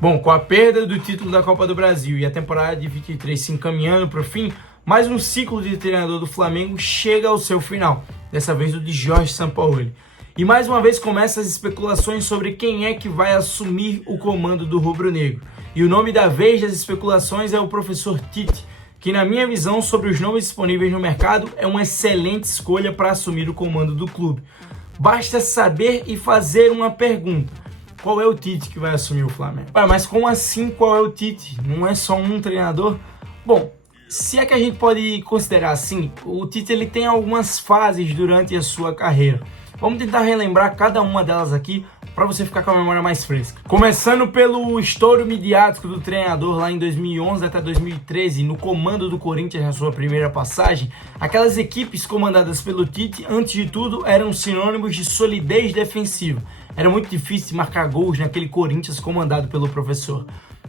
Bom, com a perda do título da Copa do Brasil e a temporada de 23 se encaminhando para o fim, mais um ciclo de treinador do Flamengo chega ao seu final, dessa vez o de Jorge Sampaoli. E mais uma vez começam as especulações sobre quem é que vai assumir o comando do rubro-negro. E o nome da vez das especulações é o professor Tite, que na minha visão sobre os nomes disponíveis no mercado é uma excelente escolha para assumir o comando do clube. Basta saber e fazer uma pergunta: qual é o Tite que vai assumir o Flamengo? Mas como assim qual é o Tite? Não é só um treinador? Bom, se é que a gente pode considerar assim, o Tite ele tem algumas fases durante a sua carreira. Vamos tentar relembrar cada uma delas aqui para você ficar com a memória mais fresca. Começando pelo estouro midiático do treinador lá em 2011 até 2013, no comando do Corinthians na sua primeira passagem, aquelas equipes comandadas pelo Tite, antes de tudo, eram sinônimos de solidez defensiva. Era muito difícil marcar gols naquele Corinthians comandado pelo professor.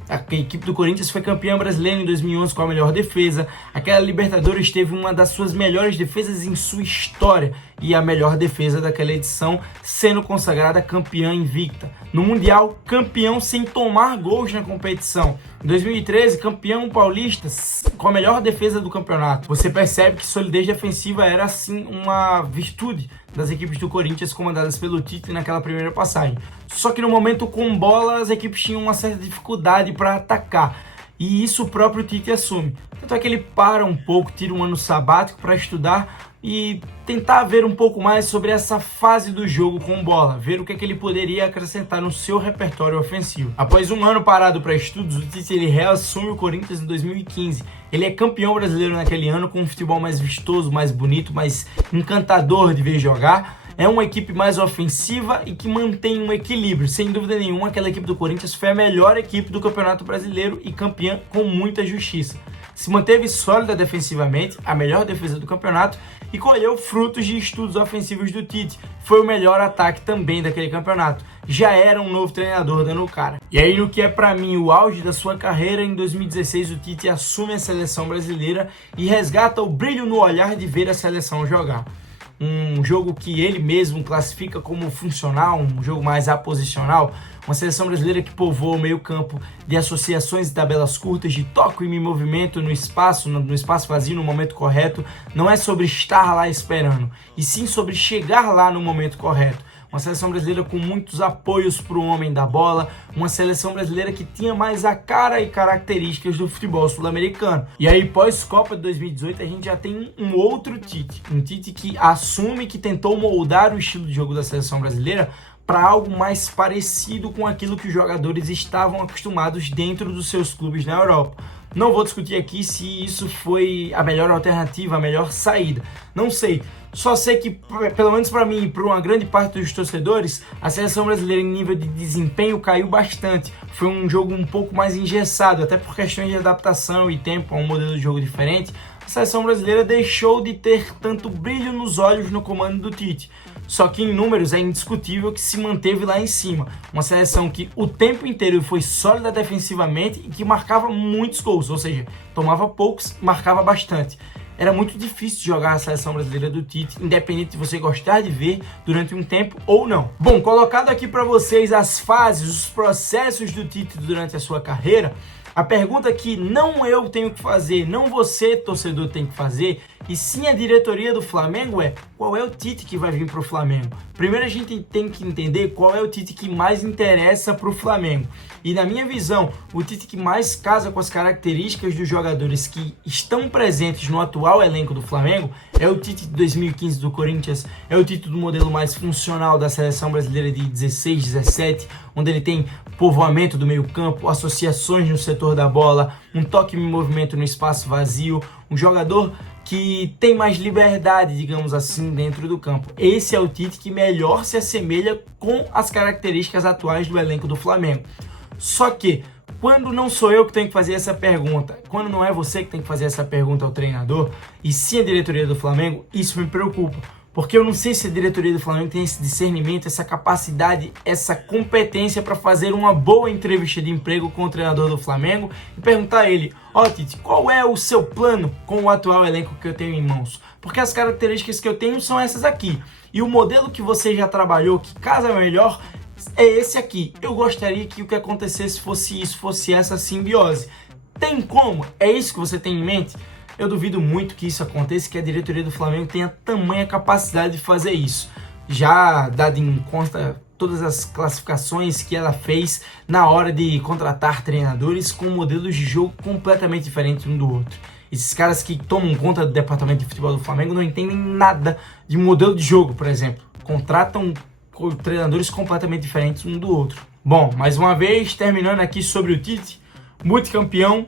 A equipe do Corinthians foi campeã brasileira em 2011 com a melhor defesa. Aquela Libertadores teve uma das suas melhores defesas em sua história e a melhor defesa daquela edição, sendo consagrada campeã invicta. No Mundial, campeão sem tomar gols na competição. Em 2013, campeão paulista com a melhor defesa do campeonato. Você percebe que solidez defensiva era, assim, uma virtude das equipes do Corinthians comandadas pelo Tite naquela primeira passagem. Só que no momento com bola, as equipes tinham uma certa dificuldade para atacar. E isso o próprio Tite assume. Tanto é que ele para um pouco, tira um ano sabático para estudar e tentar ver um pouco mais sobre essa fase do jogo com bola, ver o que é que ele poderia acrescentar no seu repertório ofensivo. Após um ano parado para estudos, o Tite ele reassume o Corinthians em 2015. Ele é campeão brasileiro naquele ano com um futebol mais vistoso, mais bonito, mais encantador de ver jogar. É uma equipe mais ofensiva e que mantém um equilíbrio. Sem dúvida nenhuma, aquela equipe do Corinthians foi a melhor equipe do Campeonato Brasileiro e campeã com muita justiça. Se manteve sólida defensivamente, a melhor defesa do campeonato, e colheu frutos de estudos ofensivos do Tite. Foi o melhor ataque também daquele campeonato. Já era um novo treinador dando o cara. E aí, no que é pra mim o auge da sua carreira, em 2016 o Tite assume a seleção brasileira e resgata o brilho no olhar de ver a seleção jogar. Um jogo que ele mesmo classifica como funcional, um jogo mais aposicional, uma seleção brasileira que povoa o meio-campo de associações e tabelas curtas, de toque e movimento no espaço vazio, no momento correto. Não é sobre estar lá esperando, e sim sobre chegar lá no momento correto. Uma seleção brasileira com muitos apoios para o homem da bola, uma seleção brasileira que tinha mais a cara e características do futebol sul-americano. E aí, pós-Copa de 2018, a gente já tem um outro Tite, um Tite que assume que tentou moldar o estilo de jogo da seleção brasileira para algo mais parecido com aquilo que os jogadores estavam acostumados dentro dos seus clubes na Europa. Não vou discutir aqui se isso foi a melhor alternativa, a melhor saída. Não sei. Só sei que, pelo menos para mim e para uma grande parte dos torcedores, a seleção brasileira em nível de desempenho caiu bastante. Foi um jogo um pouco mais engessado, até por questões de adaptação e tempo a um modelo de jogo diferente. A seleção brasileira deixou de ter tanto brilho nos olhos no comando do Tite. Só que em números é indiscutível que se manteve lá em cima. Uma seleção que o tempo inteiro foi sólida defensivamente e que marcava muitos gols, ou seja, tomava poucos, marcava bastante. Era muito difícil jogar a seleção brasileira do Tite, independente de você gostar de ver durante um tempo ou não. Bom, colocado aqui para vocês as fases, os processos do Tite durante a sua carreira, a pergunta que não eu tenho que fazer, não você, torcedor, tem que fazer, e sim a diretoria do Flamengo é: qual é o Tite que vai vir para o Flamengo? Primeiro a gente tem que entender qual é o Tite que mais interessa para o Flamengo. E na minha visão, o Tite que mais casa com as características dos jogadores que estão presentes no atual elenco do Flamengo é o Tite de 2015 do Corinthians, é o Tite do modelo mais funcional da seleção brasileira de 16, 17, onde ele tem povoamento do meio campo, associações no setor da bola, um toque em movimento no espaço vazio, um jogador que tem mais liberdade, digamos assim, dentro do campo. Esse é o Tite que melhor se assemelha com as características atuais do elenco do Flamengo. Só que, quando não sou eu que tenho que fazer essa pergunta, quando não é você que tem que fazer essa pergunta ao treinador, e sim a diretoria do Flamengo, isso me preocupa. Porque eu não sei se a diretoria do Flamengo tem esse discernimento, essa capacidade, essa competência para fazer uma boa entrevista de emprego com o treinador do Flamengo e perguntar a ele: ó, Tite, qual é o seu plano com o atual elenco que eu tenho em mãos? Porque as características que eu tenho são essas aqui. E o modelo que você já trabalhou, que casa melhor, é esse aqui. Eu gostaria que o que acontecesse fosse isso, fosse essa simbiose. Tem como? É isso que você tem em mente? Eu duvido muito que isso aconteça, que a diretoria do Flamengo tenha tamanha capacidade de fazer isso. Já dado em conta todas as classificações que ela fez na hora de contratar treinadores com modelos de jogo completamente diferentes um do outro. Esses caras que tomam conta do departamento de futebol do Flamengo não entendem nada de modelo de jogo, por exemplo. Contratam treinadores completamente diferentes um do outro. Bom, mais uma vez, terminando aqui sobre o Tite, multicampeão,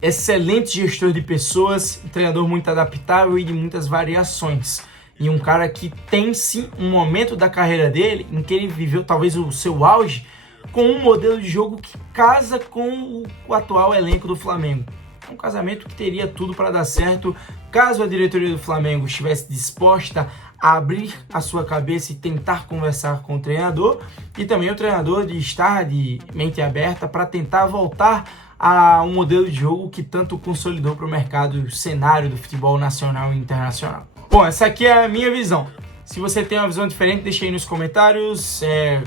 excelente gestor de pessoas, um treinador muito adaptável e de muitas variações. E um cara que tem sim um momento da carreira dele em que ele viveu talvez o seu auge com um modelo de jogo que casa com o atual elenco do Flamengo. É um casamento que teria tudo para dar certo caso a diretoria do Flamengo estivesse disposta a abrir a sua cabeça e tentar conversar com o treinador, e também o treinador de estar de mente aberta para tentar voltar a um modelo de jogo que tanto consolidou para o mercado e o cenário do futebol nacional e internacional. Bom, essa aqui é a minha visão. Se você tem uma visão diferente, deixa aí nos comentários,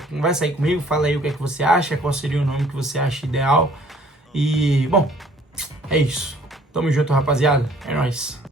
conversa aí comigo, fala aí o que é que você acha, qual seria o nome que você acha ideal. E, bom, é isso. Tamo junto, rapaziada. É nóis.